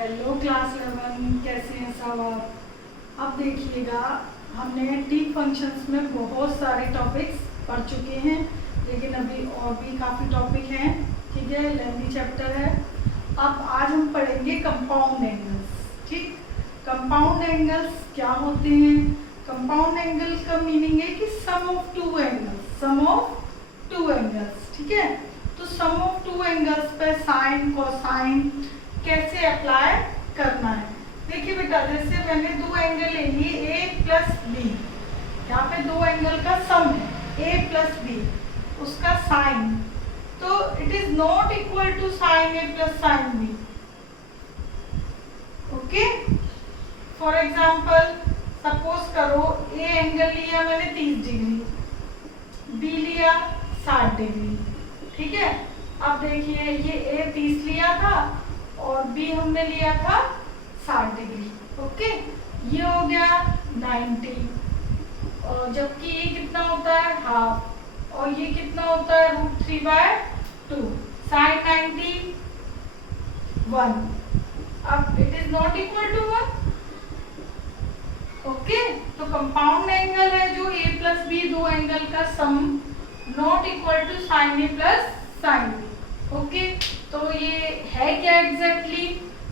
Hello class 11, कैसे हैं सब आप। अब देखिएगा, हमने टी फंक्शंस में बहुत सारे टॉपिक्स पढ़ चुके हैं, लेकिन अभी और भी काफ़ी टॉपिक हैं। ठीक है, लेंथी चैप्टर है। अब आज हम पढ़ेंगे कंपाउंड एंगल्स। ठीक, कंपाउंड एंगल्स क्या होते हैं। कंपाउंड एंगल का मीनिंग है कि sum of two angles, sum of two angles. ठीक है, तो सम ऑफ टू एंगल्स पे साइन कोसाइन कैसे अप्लाई करना है। देखिए बेटा, जैसे मैंने दो एंगल ले लिए ए प्लस बी, यहाँ पे दो एंगल का सम है ए प्लस बी, उसका साइन, तो it is not equal to sine A plus sine B. Okay, for example suppose करो ए एंगल लिया मैंने 30 डिग्री, बी लिया 60 डिग्री। ठीक है, अब देखिए ये ए 30 लिया था और बी हमने लिया था 60 डिग्री। ओके, ये हो गया 90, और जबकि ये कितना होता है हाफ, और ये कितना होता है √3/2, साइन 90 1। अब it is not equal to 1। Okay, तो कंपाउंड एंगल है जो ए प्लस बी, दो एंगल का sum not equal to sine A plus sine B. Okay, तो ये है क्या एग्जैक्टली,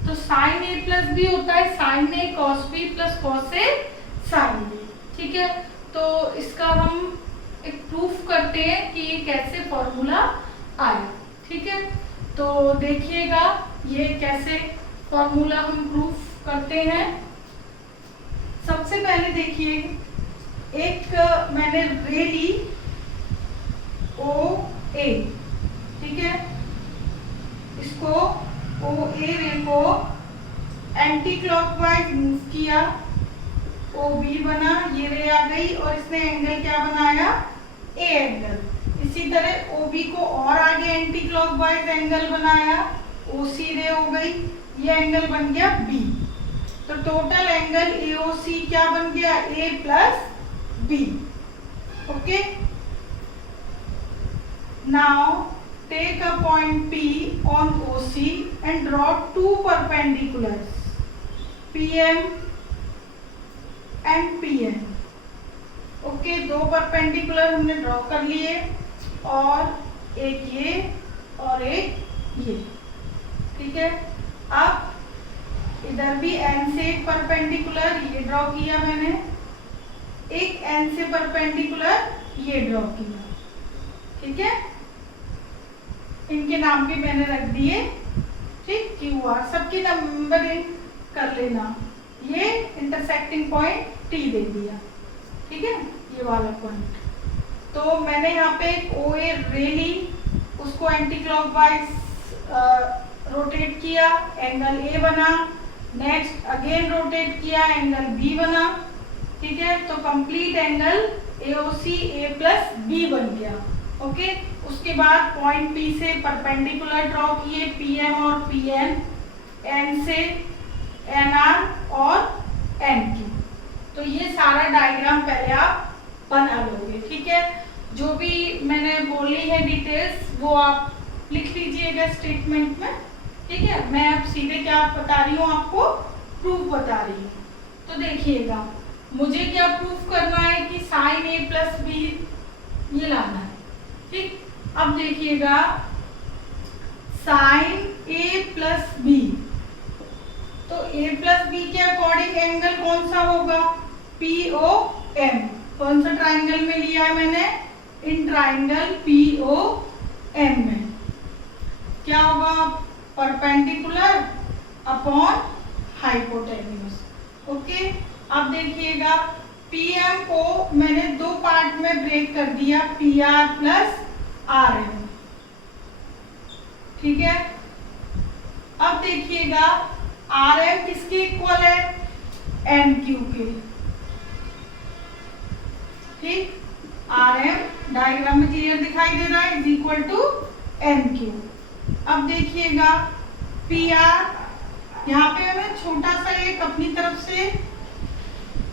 तो साइन ए प्लस बी होता है sign A cos B plus cos A sine B. ठीक है, तो इसका हम एक प्रूफ करते हैं कि ये कैसे फॉर्मूला आया। ठीक है, तो देखिएगा ये कैसे फॉर्मूला हम प्रूफ करते हैं। सबसे पहले देखिए, एक मैंने रे ली ओ ए। ठीक है, इसको ओ ए रे को एंटी क्लॉकवाइज मूव किया, ओ बी बना, ये रे आ गई और इसने एंगल क्या बनाया, ए एंगल। इसी तरह ओ बी को और आगे एंटी क्लॉकवाइज एंगल बनाया, ओ सी रे हो गई, ये एंगल बन गया बी। तो टोटल एंगल ए ओ सी क्या बन गया, A plus B. Okay, now take a point P on OC and draw two perpendiculars, PM and PN. Okay, दो परपेंडिकुलर हमने ड्रॉ कर लिए, और एक ये और एक ये। ठीक है, अब इधर भी N से एक परपेंडिकुलर ये ड्रॉ किया मैंने, एक N से परपेंडिकुलर ये ड्रॉ किया। ठीक है, इनके नाम भी मैंने रख दिए। ठीक, क्यू आर, सबकी नंबरिंग कर लेना। ये इंटरसेक्टिंग पॉइंट टी दे दिया। ठीक है, ये वाला पॉइंट। तो मैंने यहाँ पे ओ ए रे ली, उसको एंटी क्लॉकवाइज रोटेट किया, एंगल ए बना। नेक्स्ट अगेन रोटेट किया, एंगल बी बना। ठीक है, तो complete angle A O C A plus B बन गया। ओके, उसके बाद पॉइंट पी से परपेंडिकुलर ड्रॉ किए, पीएम और पीएन, एन से एनआर और एनक्यू। तो ये सारा डायग्राम पहले आप बना लोगे। ठीक है, जो भी मैंने बोली है डिटेल्स वो आप लिख लीजिएगा स्टेटमेंट में। ठीक है, मैं अब सीधे क्या बता रही हूँ आपको, प्रूफ बता रही हूँ। तो देखिएगा, मुझे क्या प्रूफ करना है कि साइन ए प्लस बी ये लाना है। ठीक, अब देखिएगा साइन ए प्लस बी, तो ए प्लस बी के अकॉर्डिंग एंगल कौन सा होगा, पी ओ एम। कौन सा ट्राइंगल में लिया है मैंने, इन ट्राइंगल पी ओ एम में क्या होगा, परपेंडिकुलर अपॉन हाइपोटेन्यूज। ओके, अब देखिएगा पीएम को मैंने दो पार्ट में ब्रेक कर दिया, P R plus R M. ठीक है, अब देखिएगा आर एम किसके इक्वल है, एन क्यू के। ठीक, आर एम डायग्राम में क्लियर दिखाई दे रहा है, is equal to N Q. अब देखिएगा पी आर, यहाँ पे हमें छोटा सा एक अपनी तरफ से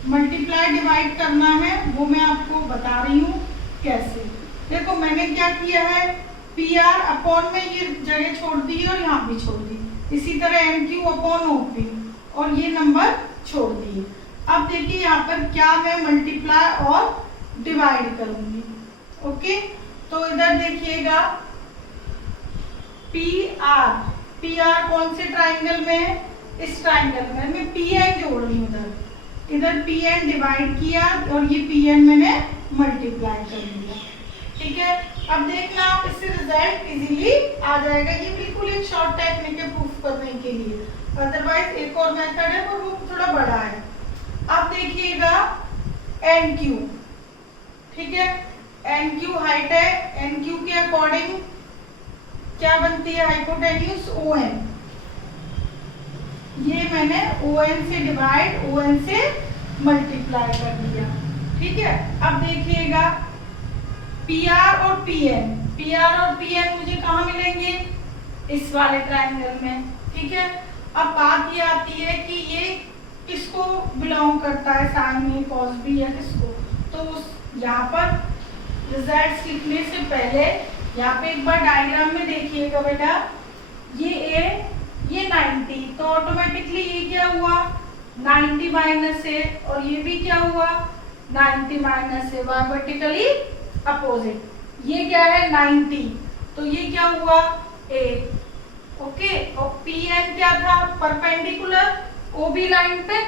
मल्टीप्लाई डिवाइड करना है, वो मैं आपको बता रही हूँ कैसे। देखो मैंने क्या किया है, पी आर अपॉन में ये जगह छोड़ दी और यहाँ भी छोड़ दी। इसी तरह NQ अपॉन OP और ये नंबर छोड़ दिए। अब देखिए यहाँ पर क्या मैं मल्टीप्लाई और डिवाइड करूंगी। ओके, तो इधर देखिएगा PR कौन से ट्राइंगल में है? इस ट्राइंगल में मैं PN जोड़ रही हूँ। इधर PN डिवाइड किया और ये PN मैंने मल्टीप्लाई कर दिया। ठीक है, अब देखना आप इससे रिजल्ट इजीली आ जाएगा। ये बिल्कुल एक शॉर्ट टेक्निक है प्रूफ करने के लिए, अदरवाइज एक और मेथड है पर वो थोड़ा बड़ा है। अब देखिएगा NQ, ठीक है, NQ हाइट है, NQ के अकॉर्डिंग क्या बनती है हाइपोटेन्यूज ON। ये मैंने ON से डिवाइड ON से मल्टीप्लाई कर दिया। ठीक है, अब देखिएगा PR और PN मुझे कहाँ मिलेंगे? इस वाले ट्राइंगल में। ठीक है, अब बात ये आती है कि ये किसको बिलोंग करता है, साइन ए कॉस बी या किसको? तो यहाँ पर रिजल्ट्स लिखने से पहले यहाँ पे एक बार डायग्राम में देखिएगा बेटा, ये A ये 90, तो ऑटोमेटिकली ये क्या हुआ 90 माइनस ए, और ये भी क्या हुआ 90 माइनस ए, वर्टिकली अपोजिट। ये क्या है 90, तो ये क्या हुआ A। ओके, और PN क्या था परपेंडिकुलर OB लाइन पे,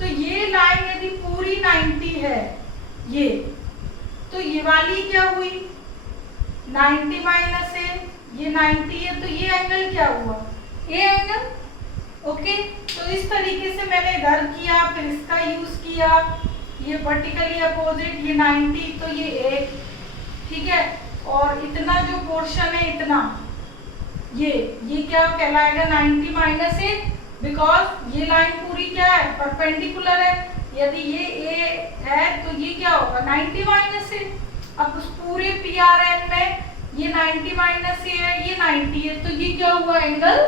तो ये लाइन यदि पूरी 90 है ये, तो ये वाली क्या हुई 90 माइनस ए, ये 90 है, तो ये एंगल क्या हुआ ए एंगल। ओके, तो इस तरीके से मैंने इधर किया, फिर इसका यूज किया, ये वर्टिकली अपोजिट, ये 90 तो ये ए। ठीक है, और इतना जो पोर्शन है इतना ये क्या कहलाएगा 90 माइनस ए, बिकॉज ये लाइन पूरी क्या है परपेंडिकुलर है। यदि ये ए है तो ये क्या होगा 90 माइनस ए। अब उस पूरे PRN में ये 90 माइनस ए है, ये 90 है, तो ये क्या हुआ एंगल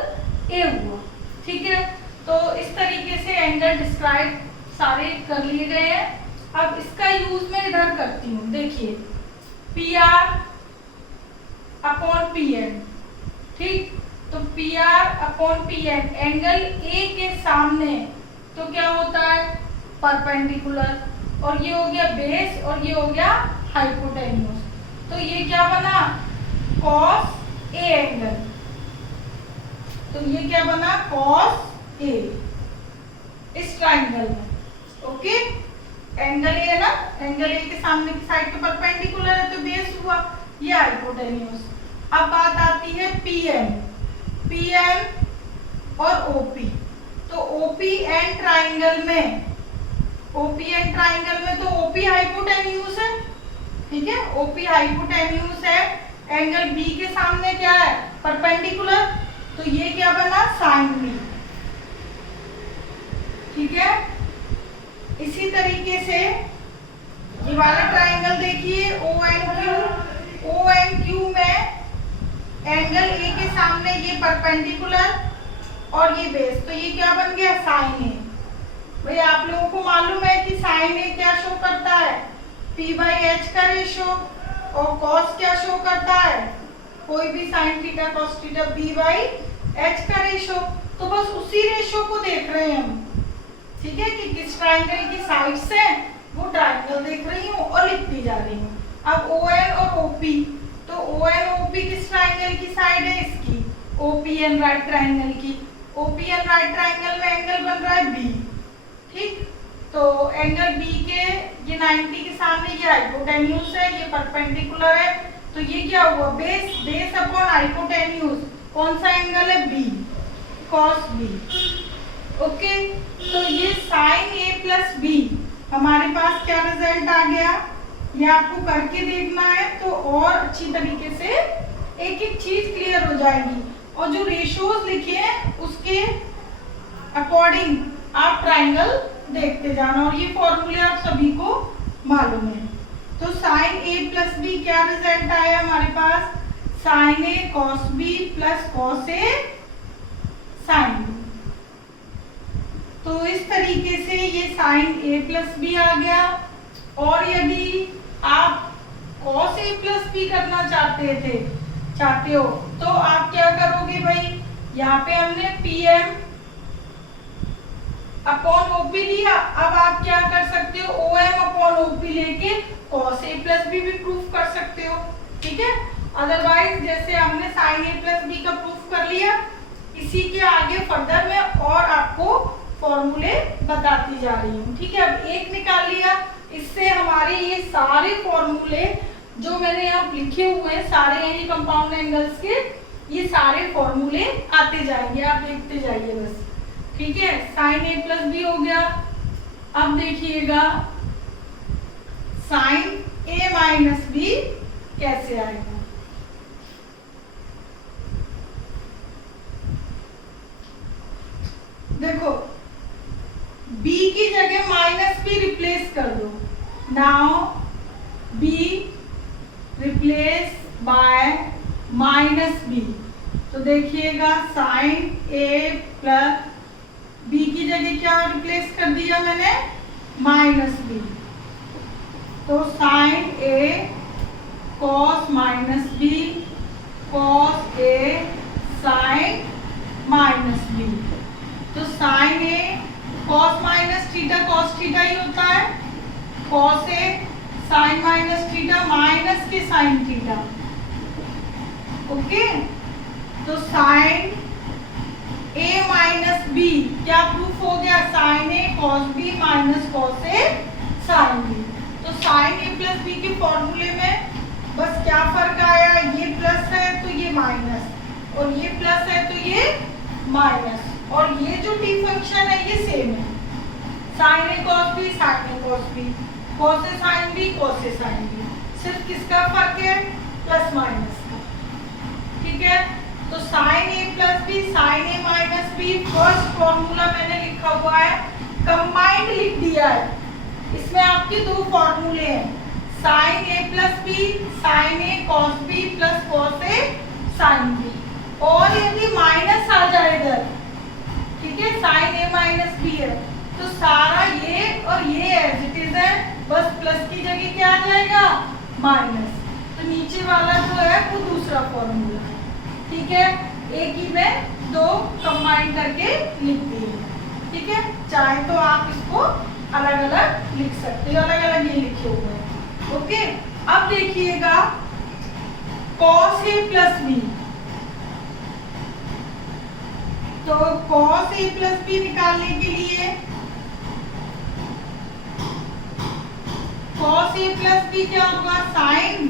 ए हुआ। ठीक है, तो इस तरीके से एंगल डिस्क्राइब सारे कर लिए गए हैं। अब इसका यूज मैं इधर करती हूँ। देखिए PR अपॉन PN, ठीक, तो PR upon PN angle A के सामने तो क्या होता है परपेंडिकुलर, और ये हो गया बेस और ये हो गया हाइपोटेन्यूज, तो ये क्या बना cos A एंगल, तो ये क्या बना cos A इस ट्राइंगल में। ओके, एंगल ए है ना, एंगल ए के सामने की साइड तो परपेंडिकुलर है तो बेस हुआ, ये हाइपोटेन्यूज। अब बात आती है PN और OP, तो OPN ट्राइंगल में तो OP हाइपोटेन्यूज है। ठीक है, OP हाइपोटेन्यूज है, एंगल B के सामने क्या है परपेंडिकुलर, तो ये क्या बना साइन B। ठीक है, इसी तरीके से ये वाला ट्राइंगल देखिए ONQ में एंगल A के सामने ये परपेंडिकुलर और ये बेस, तो ये क्या बन गया साइन A। भाई आप लोगों को मालूम है कि साइन A क्या शो करता है P/H का रेशो, और कॉस क्या शो करता है कोई भी sine theta cos theta B/H का रेशो। तो बस उसी रेशो को देख रहे हैं हम। ठीक है, कि किस ट्राइंगल की साइड्स है वो ट्राइंगल देख रही हूँ और लिखती जा रही हूँ। अब ON और OP, तो ON OP किस ट्राइंगल की साइड है इसकी OPN राइट ट्राइंगल की। OPN राइट ट्राइंगल में एंगल बन रहा है B। ठीक, तो एंगल B के ये 90 के सामने ये हाइपोटेन्यूज है, ये परपेंडिकुलर है, तो ये क्या हुआ बेस अपॉन हाइपोटेन्यूज, कौन सा एंगल है B cos B। ओके, तो ये साइन A प्लस B हमारे पास क्या रिजल्ट आ गया, ये आपको करके देखना है तो और अच्छी तरीके से एक एक चीज क्लियर हो जाएगी। और जो रेशियोज लिखे हैं उसके अकॉर्डिंग आप ट्राइंगल देखते जाना, और ये फॉर्मूले आप सभी को मालूम है। तो साइन A प्लस B क्या रिजल्ट आया हमारे पास sine A cos B plus cos A sine B। तो इस तरीके से ये साइन A प्लस B आ गया। और यदि आप cos A प्लस B करना चाहते हो तो आप क्या करोगे भाई, यहाँ पे हमने PM अपॉन ओपी लिया। अब आप क्या कर सकते हो, OM अपॉन ओपी लेके cos A प्लस बी भी प्रूफ कर सकते हो, ठीक है। अदरवाइज जैसे हमने sin A प्लस बी का प्रूफ कर लिया, इसी के आगे फर्दर में और आपको फॉर्मूले बताती जा रही हूँ, ठीक है। अब एक निकाल लिया, इससे हमारे ये सारे फॉर्मूले जो मैंने यहाँ लिखे हुए हैं सारे यही कंपाउंड एंगल्स के, ये सारे फॉर्मूले आते जाएंगे, आप देखते जाइए बस, ठीक है। sin A प्लस बी हो गया। अब देखिएगा sin A माइनस बी कैसे आएगा। देखो b की जगह माइनस बी रिप्लेस कर दो। Now b replace by minus B, तो देखिएगा sin A प्लस b की जगह क्या रिप्लेस कर दिया मैंने, माइनस बी, तो sin A cos minus B cos A sin minus B, तो sin A cos minus theta cos theta ही होता है, cos A sin minus theta minus के sin थीटा, ओके। तो sin A माइनस बी क्या proof हो गया, sin A cos B minus cos A sin B। तो sin A प्लस बी के फॉर्मूले में बस क्या फर्क आया, ये प्लस है तो ये माइनस, और ये प्लस है तो ये माइनस, और ये जो t फंक्शन है ये सेम है, sin A cos B sin A cos B, cos A sin B cos A sin B, सिर्फ किसका फर्क है, प्लस माइनस का, ठीक है। तो sin A plus B sin A minus B first formula मैंने लिखा हुआ है, कंबाइंड लिख दिया है। इसमें आपके दो फॉर्मूले हैं, sin A plus B sin A cos B plus cos A sin B, और यदि माइनस आ जाए इधर, ठीक है, sin A माइनस बी है, तो सारा ये और ये एज इट इज है, बस प्लस की जगह क्या आ जाएगा, माइनस। तो नीचे वाला जो है वो दूसरा फॉर्मूला है, ठीक है। एक ही में दो कंबाइन करके लिख दिए, ठीक है। चाहे तो आप इसको अलग अलग लिख सकते हो, अलग अलग ये लिखे हुए हैं, ओके। अब देखिएगा cos A प्लस बी, तो cos A प्लस बी निकालने के लिए cos A प्लस बी क्या होगा, sin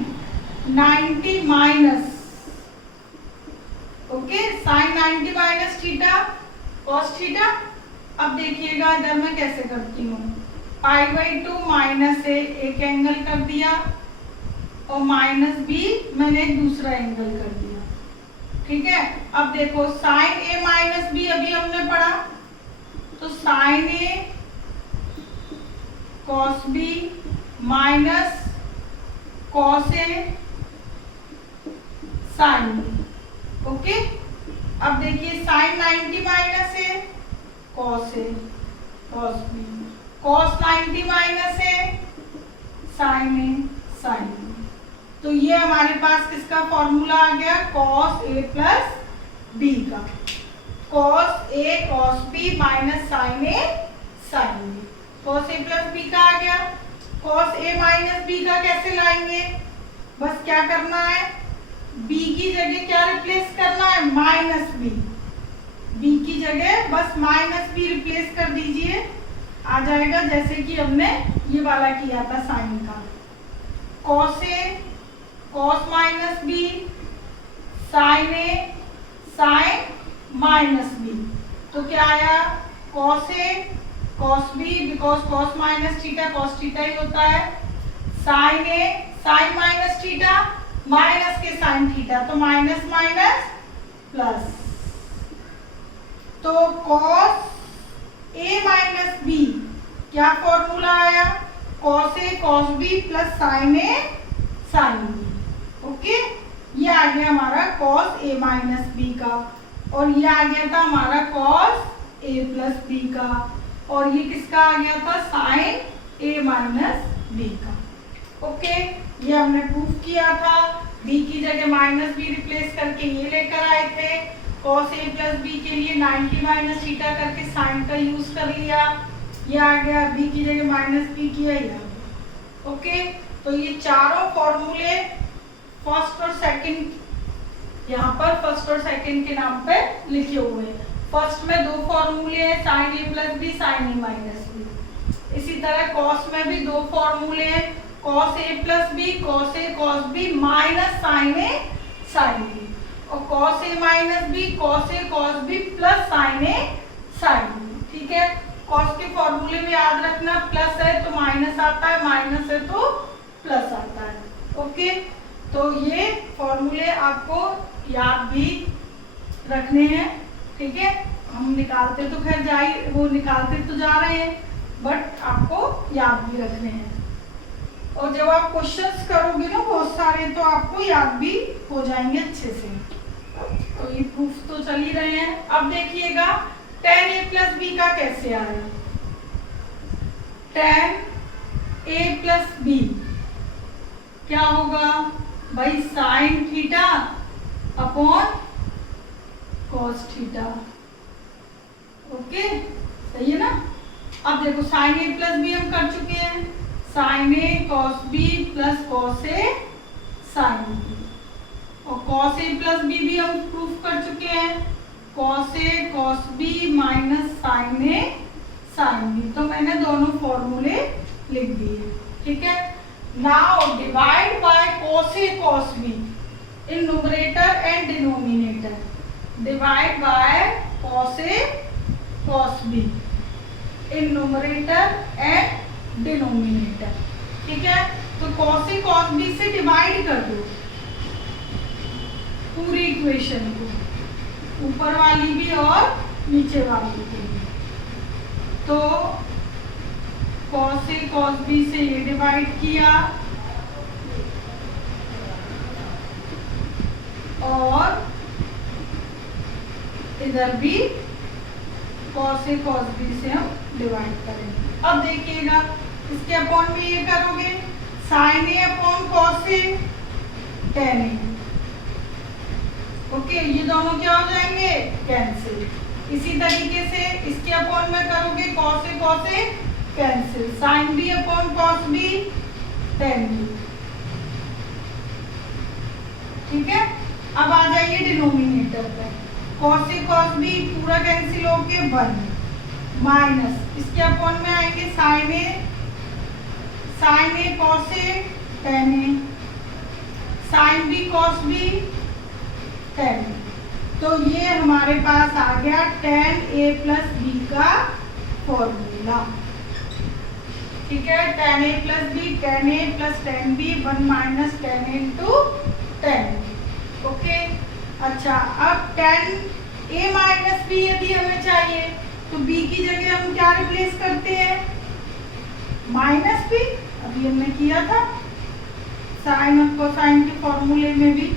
90 minus, okay, sin 90 minus theta cos theta. अब देखिएगा इधर मैं कैसे करती हूँ, π/2 माइनस A एक एंगल कर दिया, और माइनस B मैंने एक दूसरा एंगल कर दिया, ठीक है। अब देखो sin A माइनस बी अभी हमने पढ़ा, तो sin A cos B minus cos A sin B, okay. अब देखिए sin 90 minus A cos A cos B, cos 90 minus A sin A sin B, तो ये हमारे पास किसका फॉर्मूला आ गया, cos A प्लस B का, cos A cos B minus sin A sin B, cos A plus B का आ गया। cos A minus B का कैसे लाएंगे, बस क्या करना है, B की जगह क्या रिप्लेस करना है, माइनस B, B की जगह बस माइनस B रिप्लेस कर दीजिए, आ जाएगा जैसे कि हमने ये वाला किया था साइन का, cos A cos minus B sin A sin minus B, तो क्या आया, cos A cos B, because cos minus theta cos theta ही होता है, sin A sin minus theta minus के sin थीटा, तो माइनस माइनस प्लस, तो cos A minus B क्या फॉर्मूला आया, cos A cos B plus sin A sin B, okay. ये आ गया हमारा cos A माइनस B का, और ये आ गया था हमारा cos A प्लस B का, और ये किसका आ गया था, sin A माइनस B का, ओके। ये हमने प्रूफ किया था, B की जगह माइनस B रिप्लेस करके ये लेकर आए थे, cos a प्लस बी के लिए 90 माइनस थीटा करके साइन का यूज कर लिया, ये आ गया, बी की जगह माइनस बी किया या। ओके, तो ये चारों फॉर्मूले फर्स्ट और सेकंड, यहाँ पर फर्स्ट और सेकंड के नाम पे लिखे हुए हैं। फर्स्ट में दो फॉर्मूले हैं, sign A plus B, sine A minus B. इसी तरह कॉस में भी दो फॉर्मूले हैं, cos A plus B, cos A cos B minus sine A sine B, और cos A minus B, cos A cos B plus sign A sine B. ठीक है, कॉस के फॉर्मूले में याद रखना, प्लस है तो माइनस आता है, माइनस है तो प्लस आता है। ओके, तो ये फॉर्मूले आपको याद भी रखने हैं। ठीक है, हम निकालते तो खैर निकालते तो जा रहे हैं, बट आपको याद भी रखने हैं। और जब आप क्वेश्चंस करोगे ना बहुत सारे, तो आपको याद भी हो जाएंगे अच्छे से। तो ये प्रूफ तो चल ही रहे हैं। अब देखिएगा tan a प्लस बी का कैसे आया। tan a प्लस बी क्या होगा भाई, sine theta upon cos theta. Okay, सही है ना। अब देखो साइन ए प्लस बी हम कर चुके हैं, sign A cos B plus cos A sine B, और कॉस ए प्लस बी भी हम प्रूफ कर चुके हैं, cos A cos B minus sine A sine B. तो मैंने दोनों फॉर्मूले लिख दिए। ठीक है, now divide by cos A cos be in numerator and denominator, divide by cos A cos be in numerator and denominator. ठीक है, तो कॉस ए कॉस बी से डिवाइड कर दो पूरी इक्वेशन को, ऊपर वाली भी और नीचे वाली भी। तो कॉस ए कॉस बी से ये डिवाइड किया, और इधर भी कॉस ए कॉस बी से हम डिवाइड करेंगे। अब देखिएगा इसके अपॉन में ये करोगे, sign A upon cos A tan A. Okay, ये दोनों क्या हो जाएंगे, कैंसिल। इसी तरीके से इसके अपॉन में करोगे, cos A cancel, sine B upon cos B tan B. ठीक है, अब आ जाइए डिनोमिनेटर पे, कॉस ए कॉस बी पूरा कैंसिल होके 1 माइनस इसके अपॉन में आएंगे sine A cos A tan A, sine B cos B tan A. तो ये हमारे पास आ गया tan a प्लस बी का फॉर्मूला। ठीक है, tan a plus B, tan a plus tan b, 1 minus tan a into tan b। Okay, अच्छा, अब tan a माइनस बी यदि हमें चाहिए तो b की जगह हम क्या रिप्लेस करते हैं, माइनस बी। अभी हमने किया था साइन और कोसाइन के फॉर्मूले में भी।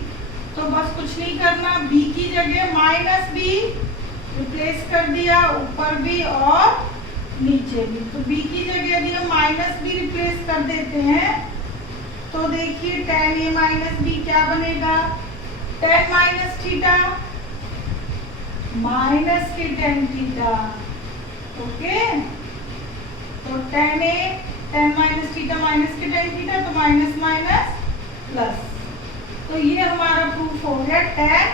तो बस कुछ नहीं करना, b की जगह माइनस बी रिप्लेस कर दिया, ऊपर भी और नीचे भी। तो b की जगह यदि हम माइनस बी रिप्लेस कर देते हैं तो देखिए tan a माइनस बी क्या बनेगा, tan माइनस थीटा माइनस के tan थीटा। ओके, तो tan माइनस थीटा माइनस के tan थीटा, तो माइनस माइनस प्लस। तो ये हमारा प्रूफ हो गया tan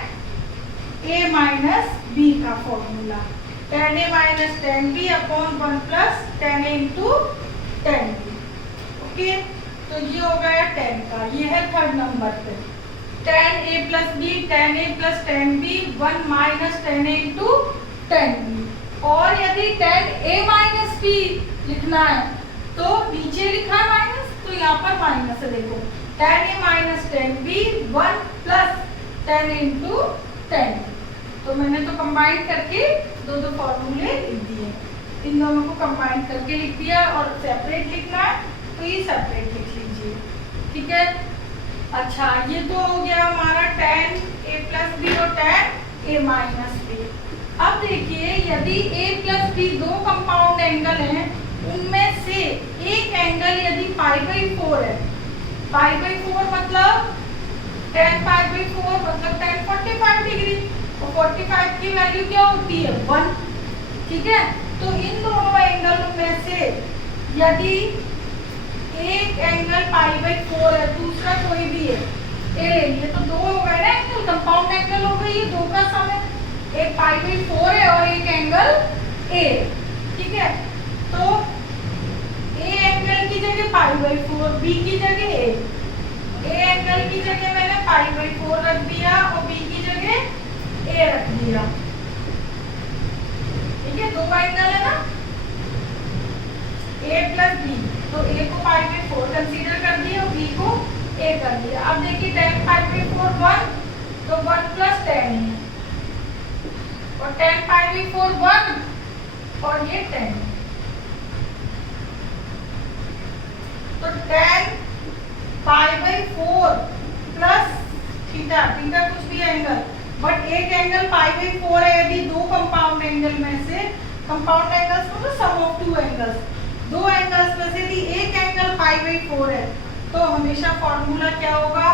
a माइनस b का formula, tan a minus tan b upon 1 plus tan a into tan b। Okay, तो ये हो गया tan का, ये है थर्ड नंबर पे, tan a plus b, tan a plus tan b, 1 minus tan a into tan b। और यदि tan a माइनस b लिखना है तो नीचे लिखा है माइनस, तो यहाँ पर माइनस है, देखो tan a minus tan b, 1 plus tan a into tan b। तो मैंने तो कंबाइन करके दो फॉर्मूले लिख दिए, इन दोनों को कंबाइन करके लिख दिया, और सेपरेट लिखना है तो ये सेपरेट लिख लीजिए। ठीक है, अच्छा, ये तो हो गया हमारा tan a प्लस बी और tan a माइनस बी। अब देखिए यदि a प्लस बी दो कंपाउंड एंगल हैं, उनमें से एक एंगल यदि π/4 है, π/4 मतलब tan π/4 मतलब tan 45 डिग्री, और 45 की वैल्यू क्या होती है 1, ठीक है। तो इन दोनों एंगल में से यदि एक एंगल π/4 है, दूसरा कोई भी है ए ले लिए, तो दो हो गए ना एंगल, कंपाउंड एंगल हो गई, ये दो का सम है, एक π/4 है और एक एंगल ए, ठीक है। तो ए एंगल की जगह π/4, बी की जगह ए एंगल की जगह मैंने π/4 रख दिया और बी की जगह ए रख दिया, ठीक है। दो एंगल है ना ए प्लस बी, तो ए को π/4 कंसीडर कर दिया और बी को ए कर दिया। अब देखिए tan π/4 1, तो 1 प्लस tan है, और tan π/4 1 और ये 10, तो tan π/4 प्लस थीटा, थीटा कुछ भी एंगल, बट एक एंगल π/4 है। यदि दो कंपाउंड एंगल में से, कंपाउंड एंगल्स मतलब सम ऑफ टू एंगल्स, दो एंगल्स में से यदि एक एंगल π/4 है, तो हमेशा फॉर्मूला क्या होगा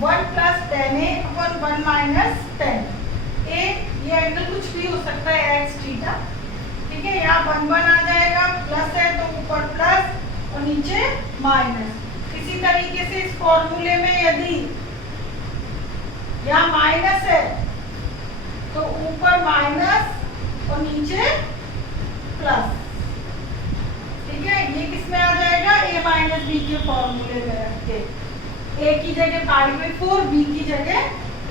1 plus tan a upon 1 minus tan a, ये एंगल कुछ भी हो सकता है x थीटा, ठीक है। यहाँ 1 1 आ जाएगा, प्लस है तो ऊपर प्लस और नीचे माइनस। इसी तरीके से इस फॉर्मूले में यदि यहाँ माइनस है तो ऊपर माइनस और नीचे प्लस, ठीक है। ये किस में आ जाएगा a माइनस बी के फॉर्मूले में रख के, a की जगह π/4, b की जगह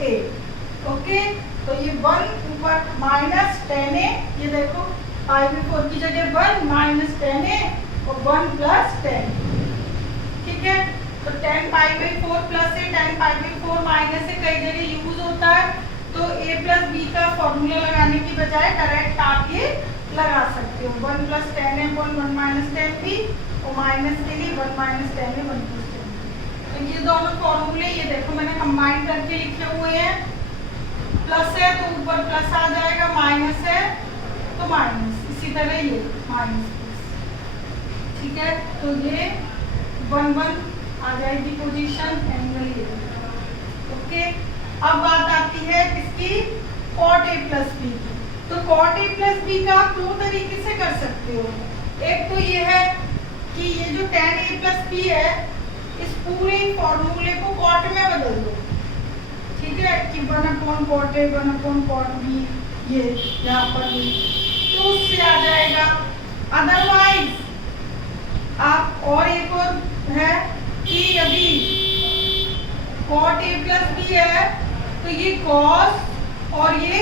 a, ओके। तो ये 1 ऊपर माइनस tan a, ये देखो π/4 की जगह 1 माइनस tan a और 1 प्लस tan, ठीक है। तो tan π/4 प्लस है, tan π/4 माइनस से कई जगह यूज होता है, तो a प्लस बी का फॉर्मूला लगाने की बजाय डायरेक्ट आप ये लगा सकते हो, 1 plus tan a 1 minus tan b, और माइनस के लिए 1 minus tan a 1 plus tan b। तो ये दोनों फॉर्मूले ये देखो मैंने कंबाइन करके लिखे हुए हैं, प्लस है तो ऊपर प्लस आ जाएगा, माइनस है तो माइनस, इसी तरह ये माइनस प्लस, ठीक है। तो ये 1 1 आ जाएगी पोजीशन, एंगल ये, ओके। अब बात आती है किसकी, cot a प्लस बी की। तो cot a प्लस बी का आप दो तरीके से कर सकते हो। एक तो ये है कि ये जो tan a प्लस बी है, इस पूरे फॉर्मूले को cot में बदल दो, ठीक है, कि 1/cot a 1/cot b, ये यहाँ पर भी, तो उससे आ जाएगा। अदरवाइज आप और एक और है कि यदि cot a प्लस बी है तो ये cos और ये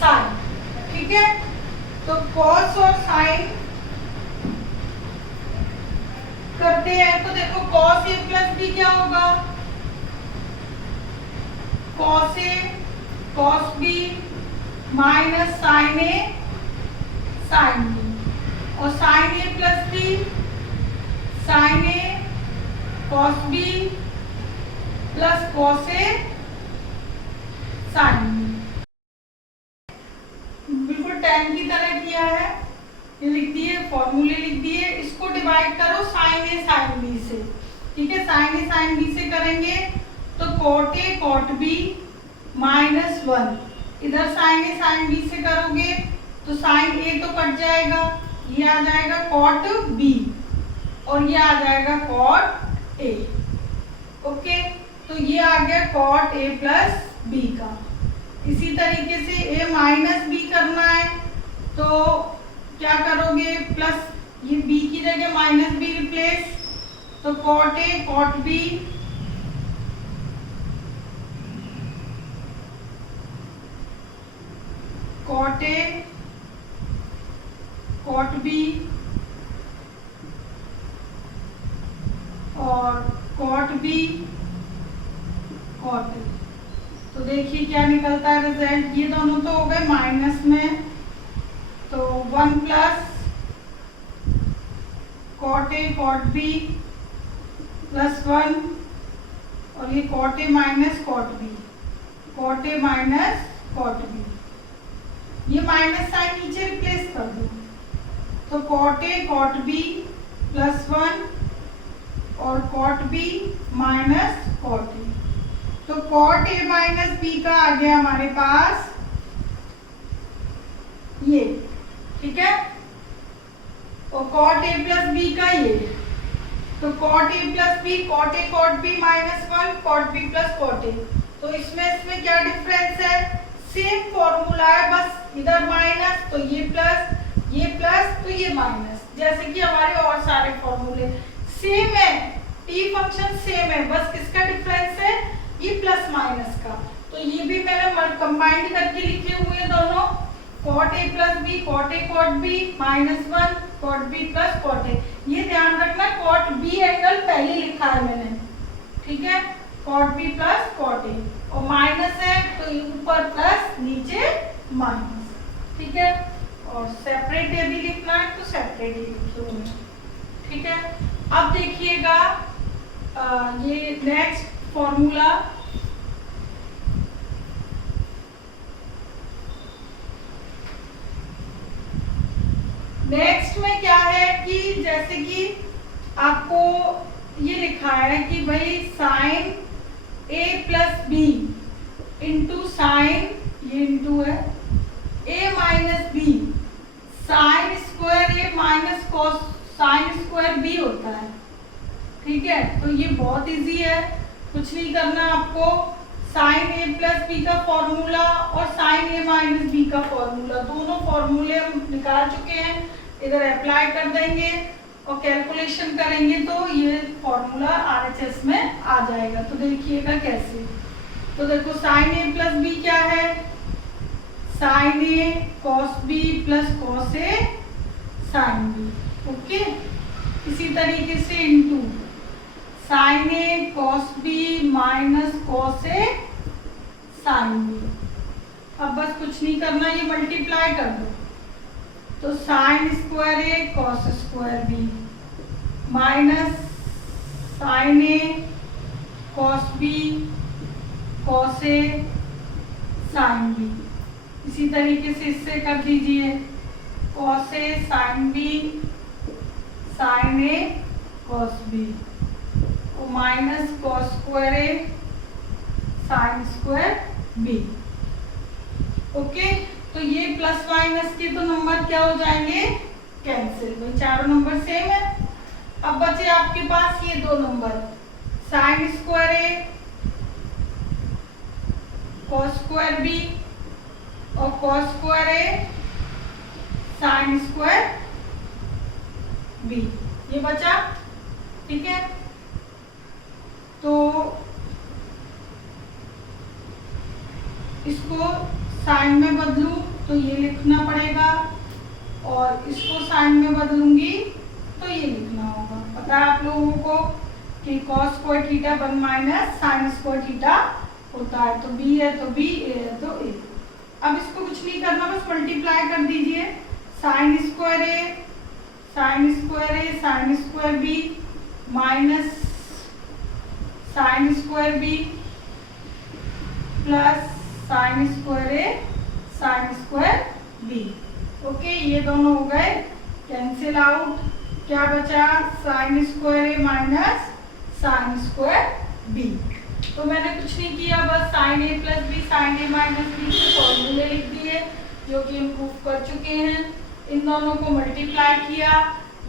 sin, ठीक है। तो cos और sin करते हैं तो देखो cos a प्लस बी क्या होगा, cos a cos b minus sin a sin b, और sin a plus b sin a cos b plus cos a sin b, बिल्कुल tan की तरह किया है, ये लिख दिए, फॉर्मूले लिख दिए। इसको डिवाइड करो sin a sin b से, ठीक है। sin a sin b से करेंगे तो cot a cot b minus 1, इधर sin a sin b से करोगे तो sin a तो कट जाएगा, ये आ जाएगा cot b और ये आ जाएगा cot a, ओके। तो ये आ गया cot a प्लस b का। इसी तरीके से a माइनस b करना है तो क्या करोगे, प्लस ये b की जगह माइनस b रिप्लेस, तो cot a cot b cot a cot b और cot b cot a। तो देखिए क्या निकलता है रिजल्ट, ये दोनों तो हो गए माइनस में, तो 1 plus cot a cot b plus 1 और ये cot a minus cot b, cot a minus cot b, ये माइनस साइन नीचे रिप्लेस कर दो, तो cot a cot b plus 1 और cot b minus cot a, तो कॉट ए माइनस बी का आ गया हमारे पास ये, ठीक है, और कॉट ए प्लस बी का ये, तो cot A plus B, cot A cot B minus 1, cot B plus cot A. तो इसमें क्या डिफरेंस है, सेम फॉर्मूला है, बस इधर माइनस तो ये प्लस तो ये माइनस, जैसे कि हमारे और सारे फॉर्मूले सेम है, टी फंक्शन सेम है, बस किसका डिफरेंस है, ये प्लस माइनस का। तो ये भी मैंने कंबाइंड करके लिखे हुए दोनों, cot A plus B, cot A cot B minus 1, cot B plus cot A. ये ध्यान रखना कॉट बी एंगल पहले लिखा है मैंने, ठीक है, cot B plus cot A, और माइनस है तो ऊपर प्लस नीचे माइनस, ठीक है, और सेपरेट ए भी लिखना है तो सेपरेट ही लिखे हुए, ठीक है। अब देखिएगा ये नेक्स्ट फॉर्मूला, नेक्स्ट में क्या है कि जैसे कि आपको ये लिखा है कि भाई sine A plus B into sine, ये इंटू है, A minus B sine square A minus cos sine square B होता है, ठीक है। तो ये बहुत इजी है, कुछ नहीं करना आपको, साइन ए प्लस बी का फॉर्मूला और साइन ए माइनस बी का फॉर्मूला, दोनों फॉर्मूले हम निकाल चुके हैं, इधर अप्लाई कर देंगे और कैलकुलेशन करेंगे तो ये फॉर्मूला आरएचएस में आ जाएगा। तो देखिएगा कैसे, तो देखो साइन ए प्लस बी क्या है, sign A cos B plus cos A sine B, okay. इसी तरीके से into sine A cos B minus cos A sine B. अब बस कुछ नहीं करना, ये मल्टीप्लाई कर दो, तो sine square A cos square B minus sine A cos B cos A sine B. इसी तरीके से इससे कर दीजिए, cos A sine B sine A cos B और minus cos square A sine square B, okay. तो ये plus minus के तो नंबर क्या हो जाएंगे, कैंसिल, भाई चारों नंबर सेम है। अब बचे आपके पास ये दो number, sign square A cos square B और cos square A sine square B, ये बचा, ठीक है। तो इसको साइन में बदलूं तो ये लिखना पड़ेगा और इसको साइन में बदलूंगी तो ये लिखना होगा। पता है आप लोगों को कि cos square theta 1 minus sine square theta होता है, तो बी है तो बी, ए है तो ए। अब इसको कुछ नहीं करना, बस मल्टीप्लाई कर दीजिए, sine square A sine square A sine square B minus sine square B plus sine square A sine square B, okay. ये दोनों हो गए कैंसिल आउट, क्या बचा, sine square A minus sine square B. तो मैंने कुछ नहीं किया, बस sine A plus B sine A minus B के फॉर्मूले लिख दिए जो कि हम प्रूफ कर चुके हैं। इन दोनों को मल्टीप्लाई किया,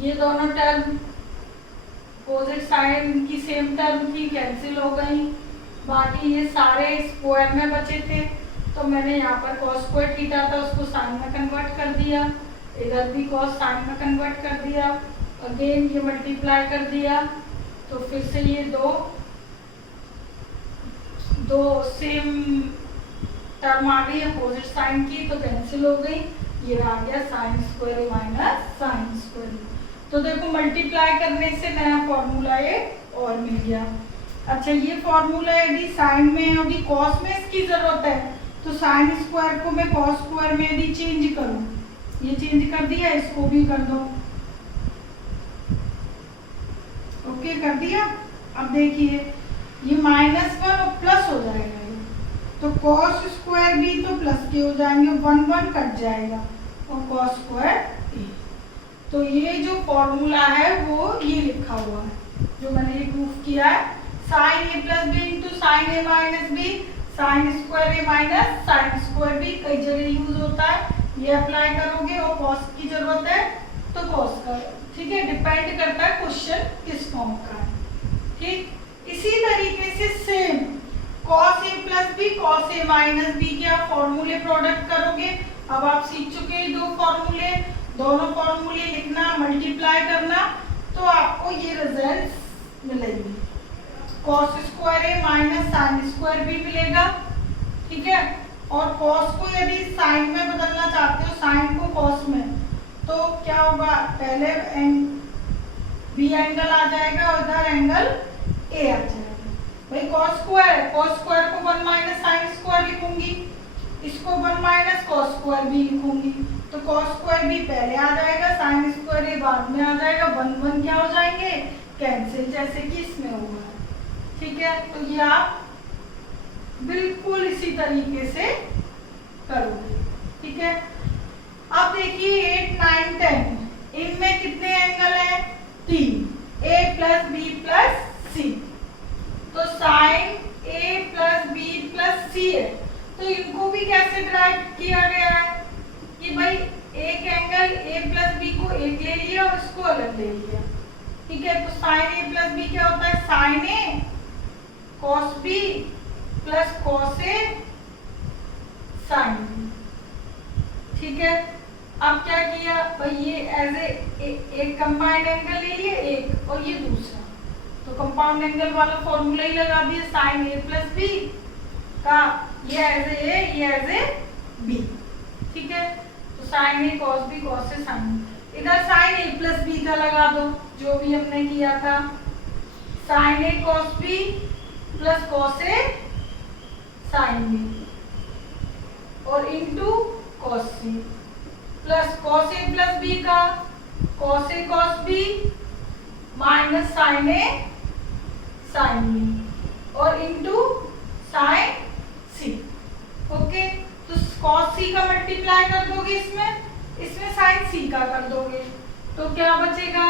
ये दोनों टर्म अपोजिट साइड इनकी सेम टर्म थी, कैंसिल हो गई। बाकी ये सारे स्क्वायर में बचे थे, तो मैंने यहाँ पर कॉस स्क्वायर थीटा था उसको साइन में कन्वर्ट कर दिया, इधर भी कॉस साइन में कन्वर्ट कर दिया, अगेन ये मल्टीप्लाई कर दिया, तो फिर से ये दो सेम टर्म आ गई अपोजिट साइन की, तो कैंसिल हो गई। ये आ गया sine square minus sine square. तो देखो मल्टीप्लाई करने से नया फॉर्मूला ये और मिल गया। अच्छा, ये फॉर्मूला यदि साइन में यदि कॉस में इसकी जरूरत है तो साइन स्क्वायर को मैं कॉस स्क्वायर में यदि चेंज करूं, ये चेंज कर दिया, इसको भी कर दो, ओके कर दिया। अब देखिए ये -1 और प्लस हो जाएगा, तो कॉस स्क्वायर भी तो प्लस के हो जाएंगे, 1 1 कट जाएगा और कॉस स्क्वायर ए। तो ये जो फॉर्मूला है वो ये लिखा हुआ है जो मैंने ये प्रूफ किया है, sign A plus B into sign A minus B, sine square A minus sine square B कई जगह यूज होता है, ये अप्लाई करोगे। और कॉस की जरूरत है तो कॉस का, ठीक है, डिपेंड करता है क्वेश्चन किस फॉर्म का है, ठीक। इसी तरीके से same cos A plus B, cos A minus B के आप फॉर्मूले प्रोडक्ट करोगे। अब आप सीख चुके हैं दो फॉर्मूले, दोनों फॉर्मूले लिखना, मल्टीप्लाई करना, तो आपको ये रिजल्ट मिलेंगे। Cos square A minus sine square B मिलेगा, ठीक है। और कॉस को यदि साइन में बदलना चाहते हो, साइन को कॉस में, तो क्या होगा, पहले बी एंगल आ जाएगा और इधर एंगल ए आ जाएगा। भाई कॉस स्क्वायर, कॉस स्क्वायर को 1 माइनस साइन स्क्वायर लिखूंगी, इसको 1 माइनस कॉस स्क्वायर बी लिखूंगी, तो कॉस स्क्वायर बी पहले आ जाएगा, साइन स्क्वायर ए बाद में आ जाएगा। 1 1 क्या हो जाएंगे, कैंसिल, जैसे कि इसमें हुआ है, ठीक है। तो ये आप बिल्कुल इसी तरीके से करोगे, ठीक है। अब देखिए 8 9 10, इनमें कितने एंगल है, 3, ए प्लस बी प्लस सी, तो sign A plus B plus C है, तो इनको भी कैसे डिराइव किया गया है कि भाई एक एंगल ए प्लस बी को एक ले लिया और इसको अलग ले लिया, ठीक है। तो साइन ए प्लस बी क्या होता है, sign A cos B plus cos A sine B, ठीक है। अब क्या किया भाई, ये एज एक कंपाउंड एंगल ले लिए एक, और ये दूसरा, तो कंपाउंड एंगल वाला फॉर्मूला ही लगा दिया, साइन ए प्लस बी का ये एज ए, ये एज ए बी, ठीक है। तो sign A cos B cos A sine B, इधर साइन ए प्लस बी का लगा दो, जो भी हमने किया था, sign A cos B plus cos A sine B, और into cos C, plus cos A plus B का cos A cos B minus sine A sine B, और इनटू साइन सी, ओके। तो कॉस सी का मल्टीप्लाई कर दोगे इसमें, इसमें sign सी का कर दोगे, तो क्या बचेगा,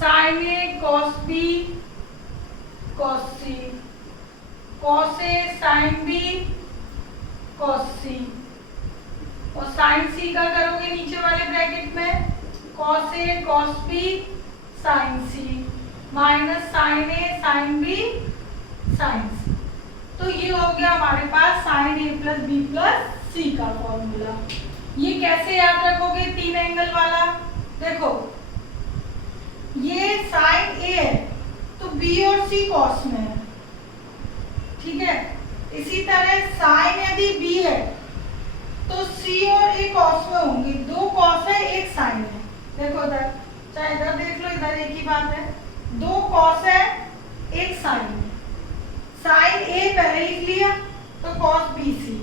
sign A cos B cos C, cos A sine B cos सी, और साइन सी का करोगे नीचे वाले ब्रैकेट में cos A cos B sign C minus sine A sine B sign सी। तो ये हो गया हमारे पास sign A plus B plus C का फॉर्मूला। ये कैसे याद रखोगे, 3 एंगल वाला, देखो ये साइन ए है तो बी और सी कॉस में है, ठीक है। इसी तरह साइन यदि बी है तो सी और ए कॉस में होंगे, 2 कॉस है 1 साइन है, देखो इधर, चाहे इधर देख लो, इधर एक ही बात है, 2 कॉस है 1 साइन है, साइन ए पहले लिख लिया तो कॉस बी सी,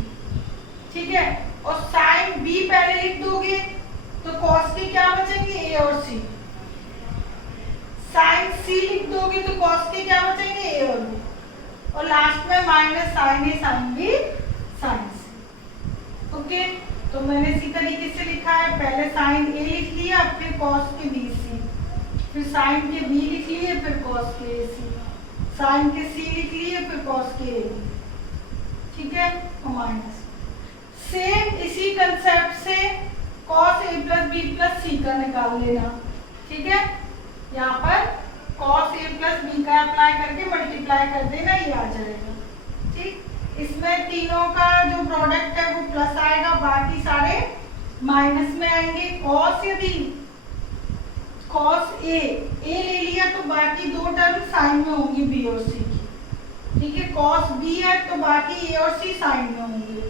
ठीक है। और साइन बी पहले लिख दोगे तो कॉस के क्या बचेंगे, ए और सी, साइन सी लिख दोगे तो कॉस के क्या बचेंगे, ए और बी, और लास्ट में माइनस साइन ए साइन बी साइन सी, ओके। तो मैंने इसी तरीके से लिखा है, पहले साइन ए लिख लिया, फिर कॉस के बी सी, फिर साइन के बी लिख लिए, फिर कॉस के ए सी, साइन के सी लिख लिए, फिर कॉस के ए, ठीक है, और माइनस। सेम इसी कंसेप्ट से cos A plus B plus C का निकाल लेना, ठीक है। यहाँ पर कॉस ए प्लस बी का अप्लाई करके मल्टीप्लाई कर देना, ये आ जाएगा, ठीक। इसमें तीनों का जो प्रोडक्ट है वो प्लस आएगा, बाकी सारे माइनस में आएंगे। कॉस यदि कॉस ए ले लिया तो बाकी 2 टर्म साइन में होंगी बी और सी की, ठीक है। कॉस बी है तो बाकी ए और सी साइन में होंगे,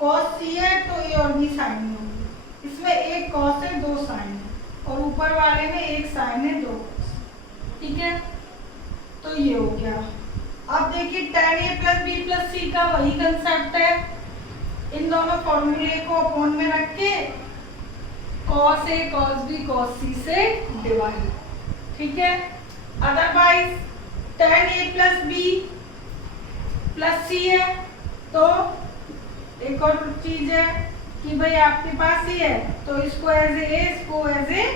कॉस सी है तो ए और बी साइन में होंगे। इसमें एक कॉस है 2 साइन है, और ऊपर वाले में 1 साइन है 2 कॉस, ठीक है। तो ये हो गया। अब देखिए tan a plus B plus C का वही कंसेप्ट है, इन दोनों फॉर्मूले को अपॉन में रख के cos a cos b cos c से डिवाइड, ठीक है। Otherwise tan a plus B plus C है तो एक और चीज है कि भाई आपके पास ये है तो इसको एज ए, इसको एज ए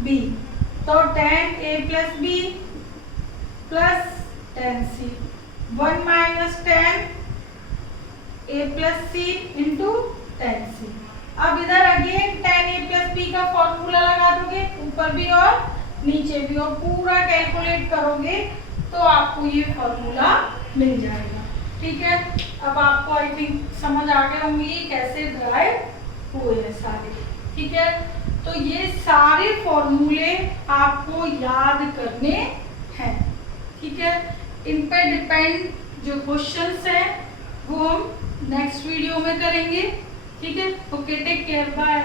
बी, तो tan a plus B plus tan c, 1 minus 10 a plus C into 10c। अब इधर अगेन 10a प्लस बी का फॉर्मूला लगा दोगे, ऊपर भी और नीचे भी, और पूरा कैलकुलेट करोगे तो आपको ये फॉर्मूला मिल जाएगा। ठीक है, अब आपको आई थिंक समझ आ गए होंगे ये कैसे ड्राइव हुए हैं सारे। ठीक है, तो ये सारे फॉर्मूले आपको याद करने हैं। ठीक है, इन पे डिपेंड जो क्वेश्चंस हैं वो हम नेक्स्ट वीडियो में करेंगे। ठीक है, ओके, टेक केयर, बाय।